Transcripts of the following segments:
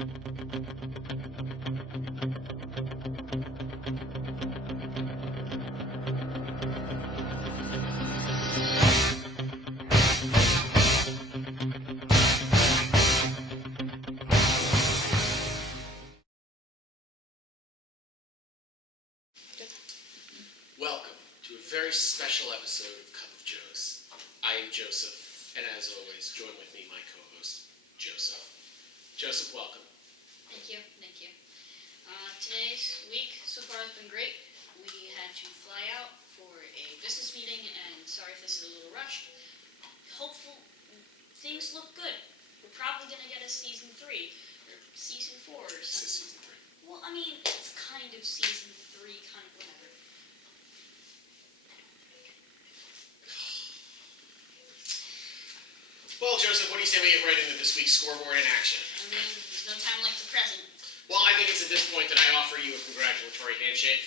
Welcome to a very special episode of Cup of Joes. I am Joseph, and as always, join with me my co-host, Joseph. Joseph, welcome. Thank you. Today's week so far has been great. We had to fly out for a business meeting, and sorry if this is a little rushed. Hopeful things look good. We're probably going to get a season 3 or season 4 or something. This is season 3. Well, I mean, it's kind of season 3, kind of whatever. Well, Joseph, what do you say we get right into this week's scoreboard in action? I mean, there's no time like the present. Well, I think it's at this point that I offer you a congratulatory handshake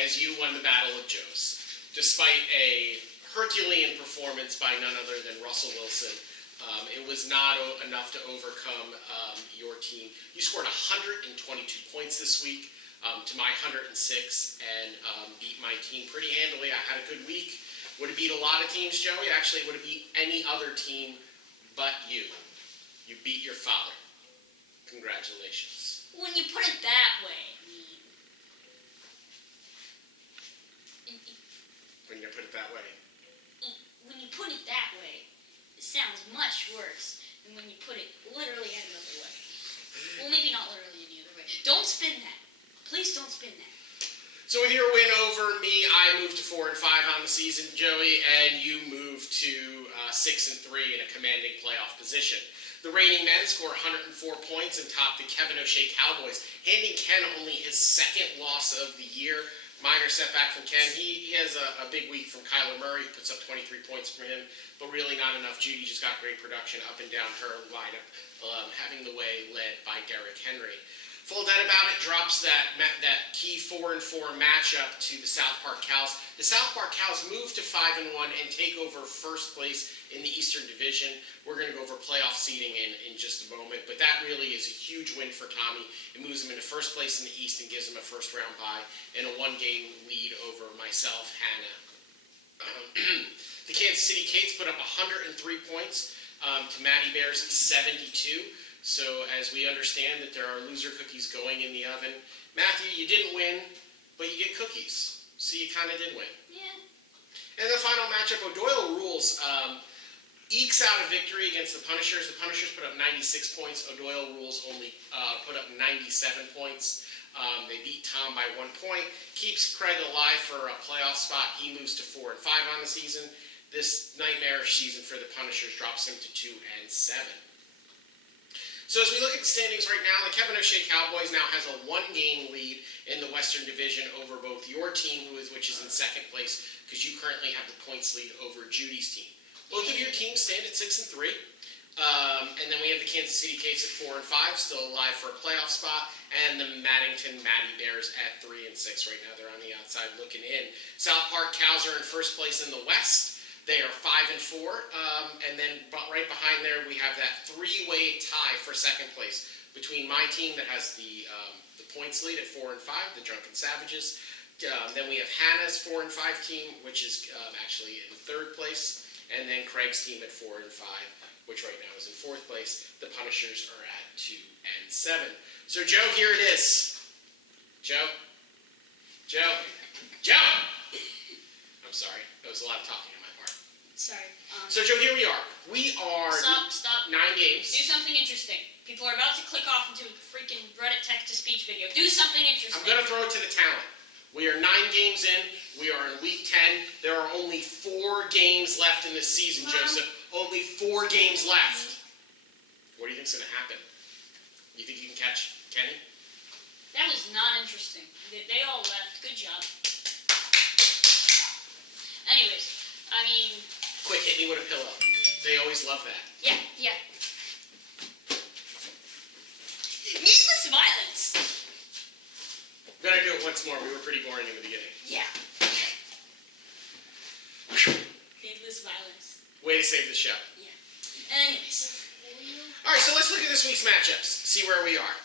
as you won the Battle of Joes. Despite a Herculean performance by none other than Russell Wilson, it was not enough to overcome your team. You scored 122 points this week to my 106 and beat my team pretty handily. I had a good week. Would have beat a lot of teams, Joey. Actually, it would have beat any other team but you. You beat your father. Congratulations. When you put it that way, When you put it that way. When you put it that way, it sounds much worse than when you put it literally any other way. Well, maybe not literally any other way. Don't spin that. Please don't spin that. So with your win over me, I moved to 4-5 on the season, Joey, and you moved to 6-3 in a commanding playoff position. The reigning men score 104 points and top the Kevin O'Shea Cowboys, handing Ken only his second loss of the year. Minor setback from Ken. He has a big week from Kyler Murray, puts up 23 points for him, but really not enough. Judy just got great production up and down her lineup, having the way led by Derrick Henry. Full Dead About It drops that key 4-4 matchup to the South Park Cows. The South Park Cows move to 5-1 and take over first place in the Eastern Division. We're going to go over playoff seeding in just a moment, but that really is a huge win for Tommy. It moves him into first place in the East and gives him a first-round bye and a one-game lead over myself, Hannah. The Kansas City Kates put up 103 points to Matty Bear's 72. So as we understand that there are loser cookies going in the oven, Matthew, you didn't win, but you get cookies. So you kind of did win. Yeah. And the final matchup, O'Doyle Rules ekes out a victory against the Punishers. The Punishers put up 96 points. O'Doyle Rules only put up 97 points. They beat Tom by 1 point. Keeps Craig alive for a playoff spot. He moves to 4-5 on the season. This nightmarish season for the Punishers drops him to 2-7. So as we look at the standings right now, the Kevin O'Shea Cowboys now has a one-game lead in the Western Division over both your team, which is in second place, because you currently have the points lead over Judy's team. Both of your teams stand at 6-3. And then we have the Kansas City Kates at 4-5, still alive for a playoff spot, and the Maddington Matty Bears at 3-6 right now. They're on the outside looking in. South Park Cows are in first place in the West. They are 5-4, and then right behind there we have that three-way tie for second place between my team that has the points lead at 4-5, the Drunken Savages. Then we have Hannah's 4-5 team, which is actually in third place, and then Craig's team at 4-5, which right now is in fourth place. The Punishers are at 2-7. So Joe, here it is. Joe. I'm sorry, that was a lot of talking. Sorry. So, Joe, here we are. We are Stop. 9 games. Do something interesting. People are about to click off into a freaking Reddit text-to-speech video. Do something interesting. I'm going to throw it to the talent. We are 9 games in. We are in week 10. There are only 4 games left in this season, Mom. Joseph. Only 4 games left. What do you think's going to happen? You think you can catch Kenny? That was not interesting. They all left. Good job. Anyways, I mean... Quick, hit me with a pillow. They always love that. Yeah. Needless violence. I'm going to do it once more. We were pretty boring in the beginning. Yeah. Needless violence. Way to save the show. Yeah. Anyways. All All right, so let's look at this week's matchups. See where we are.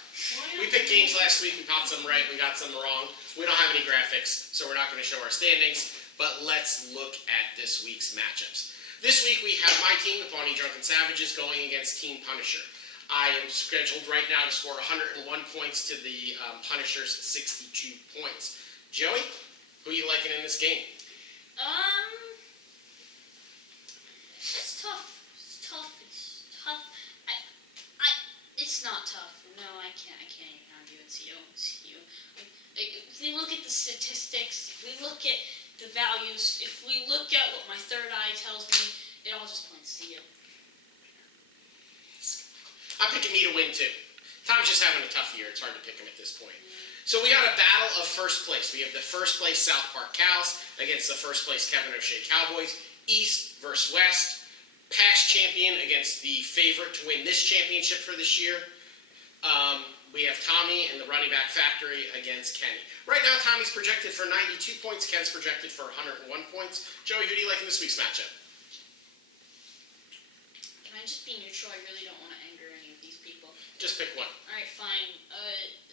We picked games last week. We got some right. We got some wrong. We don't have any graphics, so we're not going to show our standings. But let's look at this week's matchups. This week we have my team, the Pawnee Drunken Savages, going against Team Punisher. I am scheduled right now to score 101 points to the Punisher's 62 points. Joey, who are you liking in this game? It's tough. It's tough. It's not tough. No, I can't argue. It's you. If we look at the statistics, if we look at the values, if we look at what my third eye tells me, it all just points to you. I'm picking me to win too. Tom's just having a tough year. It's hard to pick him at this point. So we got a battle of first place. We have the first place South Park Cows against the first place Kevin O'Shea Cowboys. East versus West. Past champion against the favorite to win this championship for this year. We have Tommy and the Running Back Factory against Kenny. Right now, Tommy's projected for 92 points. Ken's projected for 101 points. Joey, who do you like in this week's matchup? Can I just be neutral? I really don't want to anger any of these people. Just pick one. All right, fine.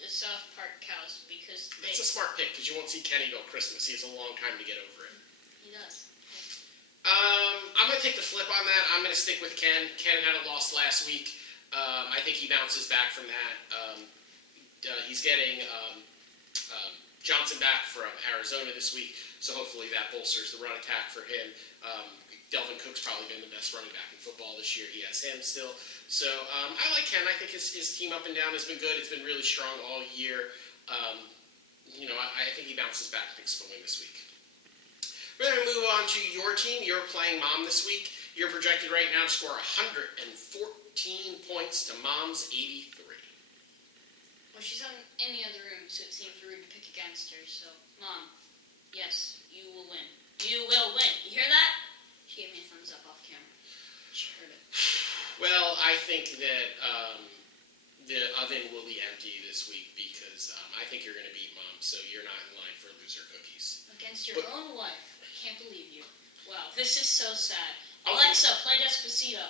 The South Park Cows, because It's a smart pick, because you won't see Kenny go Christmas. He has a long time to get over it. He does. I'm going to take the flip on that. I'm going to stick with Ken. Ken had a loss last week. I think he bounces back from that. He's getting Johnson back from Arizona this week, so hopefully that bolsters the run attack for him. Delvin Cook's probably been the best running back in football this year. He has him still. So I like Ken. I think his team up and down has been good. It's been really strong all year. I think he bounces back. I think he's going to win this week. We're going to move on to your team. You're playing Mom this week. You're projected right now to score 114 points to Mom's 83. Well, she's in the other room, so it seems rude to pick against her. So, Mom, yes, you will win. You will win. You hear that? She gave me a thumbs up off camera. She heard it. Well, I think that the oven will be empty this week because I think you're going to beat Mom, so you're not in line for loser cookies. Against your own wife. I can't believe you. Wow, this is so sad. Alexa, play Despacito.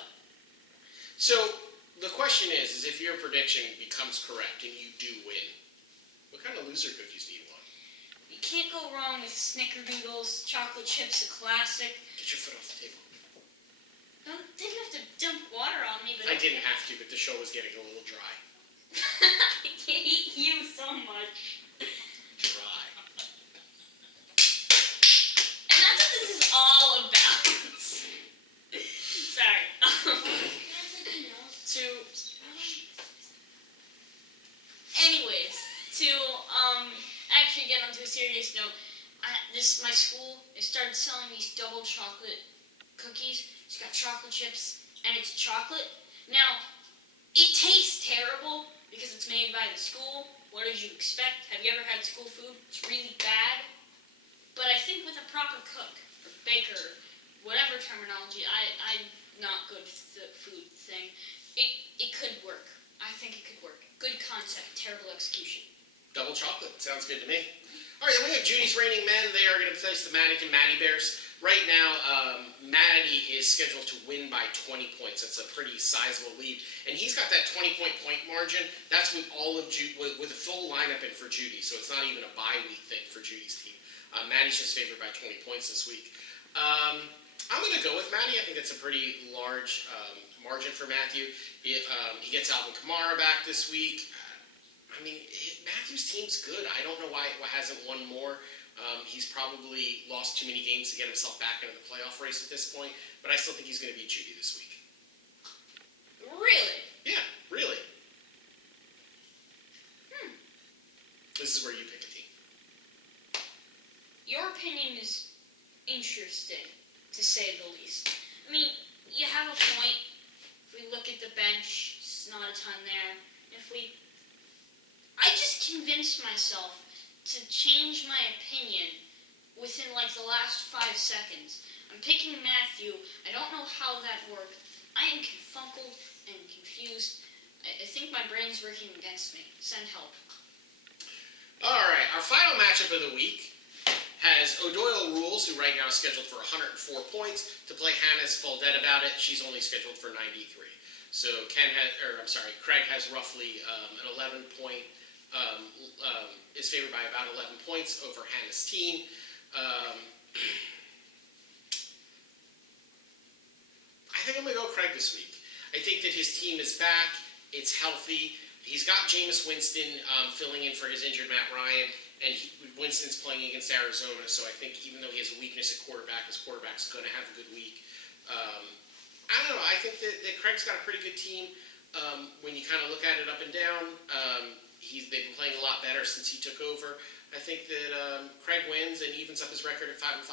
So, the question is if your prediction becomes correct and you do win, what kind of loser cookies do you want? You can't go wrong with Snickerdoodles, chocolate chips, a classic. Get your foot off the table. Didn't have to dump water on me, but I didn't have to, but the show was getting a little dry. I hate you so much. Dry. And that's what this is all about. Sorry. To actually get onto a serious note, my school started selling these double chocolate cookies. It's got chocolate chips and it's chocolate. Now, it tastes terrible because it's made by the school. What did you expect? Have you ever had school food? It's really bad. But I think with a proper cook or baker, whatever terminology, I'm not good with the food thing. It could work. I think it could work. Good concept, terrible execution. Double chocolate. Sounds good to me. All right, then we have Judy's Reigning Men. They are going to face the Mannequin Maddie Bears. Right now, Maddie is scheduled to win by 20 points. That's a pretty sizable lead. And he's got that 20-point margin. That's with all of with a full lineup in for Judy. So it's not even a bye week thing for Judy's team. Maddie's just favored by 20 points this week. I'm going to go with Maddie. I think that's a pretty large margin for Matthew. He gets Alvin Kamara back this week. I mean, Matthew's team's good. I don't know why it hasn't won more. He's probably lost too many games to get himself back into the playoff race at this point, but I still think he's going to beat Judy this week. Really? Yeah, really. This is where you pick a team. Your opinion is interesting, to say the least. I mean, you have a point. If we look at the bench, it's not a ton there. I just convinced myself to change my opinion within like the last 5 seconds. I'm picking Matthew. I don't know how that worked. I am confunkled and confused. I think my brain's working against me. Send help. All right, our final matchup of the week has O'Doyle Rules, who right now is scheduled for 104 points, to play Hannah's Full Dead About It. She's only scheduled for 93. So Craig has roughly an 11-point, is favored by about 11 points over Hannah's team. I think I'm going to go Craig this week. I think that his team is back. It's healthy. He's got Jameis Winston filling in for his injured Matt Ryan, and Winston's playing against Arizona, so I think even though he has a weakness at quarterback, his quarterback's going to have a good week. I don't know. I think that Craig's got a pretty good team. When you kind of look at it up and down, they've been playing a lot better since he took over. I think that Craig wins and evens up his record at 5-5.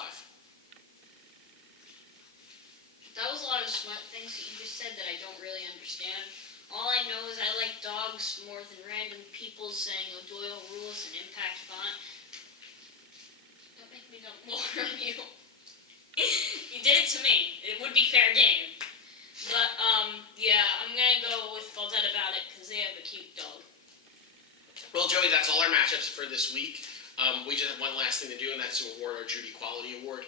That was a lot of smart things that you just said that I don't really understand. All I know is I like dogs more than random people saying O'Doyle rules and impact font. Don't make me dump more on you. You did it to me. It would be fair game. But, yeah, I'm going to go with Fall Dead About It because they have a cute dog. Well, Joey, that's all our matchups for this week. We just have one last thing to do, and that's to award our Judy Quality Award.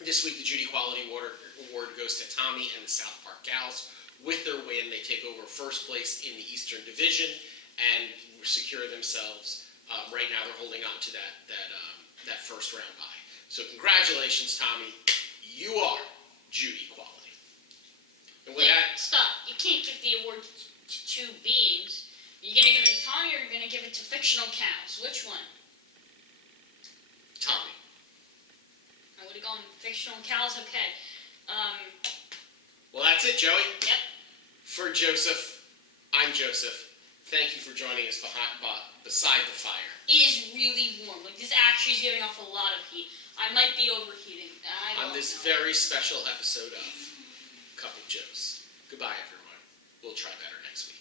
This week, the Judy Quality Award goes to Tommy and the South Park Gals. With their win, they take over first place in the Eastern Division and secure themselves. Right now, they're holding on to that first round bye. So congratulations, Tommy. You are Judy Quality. And with that, Stop. You can't give the award to two beings. Are you going to give it to Tommy or are you going to give it to fictional cows? Which one? Tommy. I would have gone fictional cows. Okay. Well, that's it, Joey. Yep. For Joseph, I'm Joseph. Thank you for joining us beside the fire. It is really warm. Like, this actually is giving off a lot of heat. I might be overheating. On this very special episode of Cup of Joes. Goodbye, everyone. We'll try better next week.